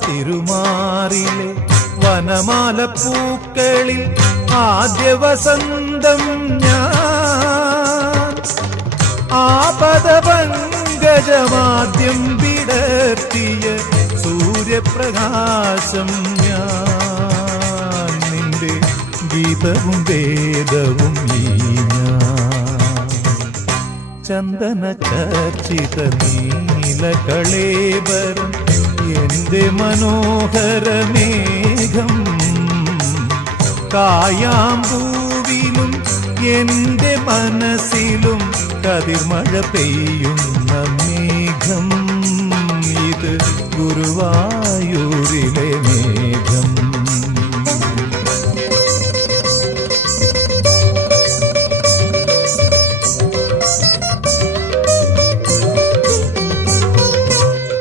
തിരുമാറിലെ വനമാല പൂക്കളിൽ ആദ്യ വസന്തം ഞാൻ ആപദപങ്കജമാദ്യം വിടർത്തിയ സൂര്യപ്രകാശം ഞാൻ നിന്റെ ഗീതവും വേദവും ഈ ഞാൻ ചന്ദന ചർച്ചിത നീലകളേബരം എന്റെ മനോഹരമേഘം കായാമ്പൂവിലും എന്റെ മനസ്സിലും കതിർമഴ പെയ്യുന്ന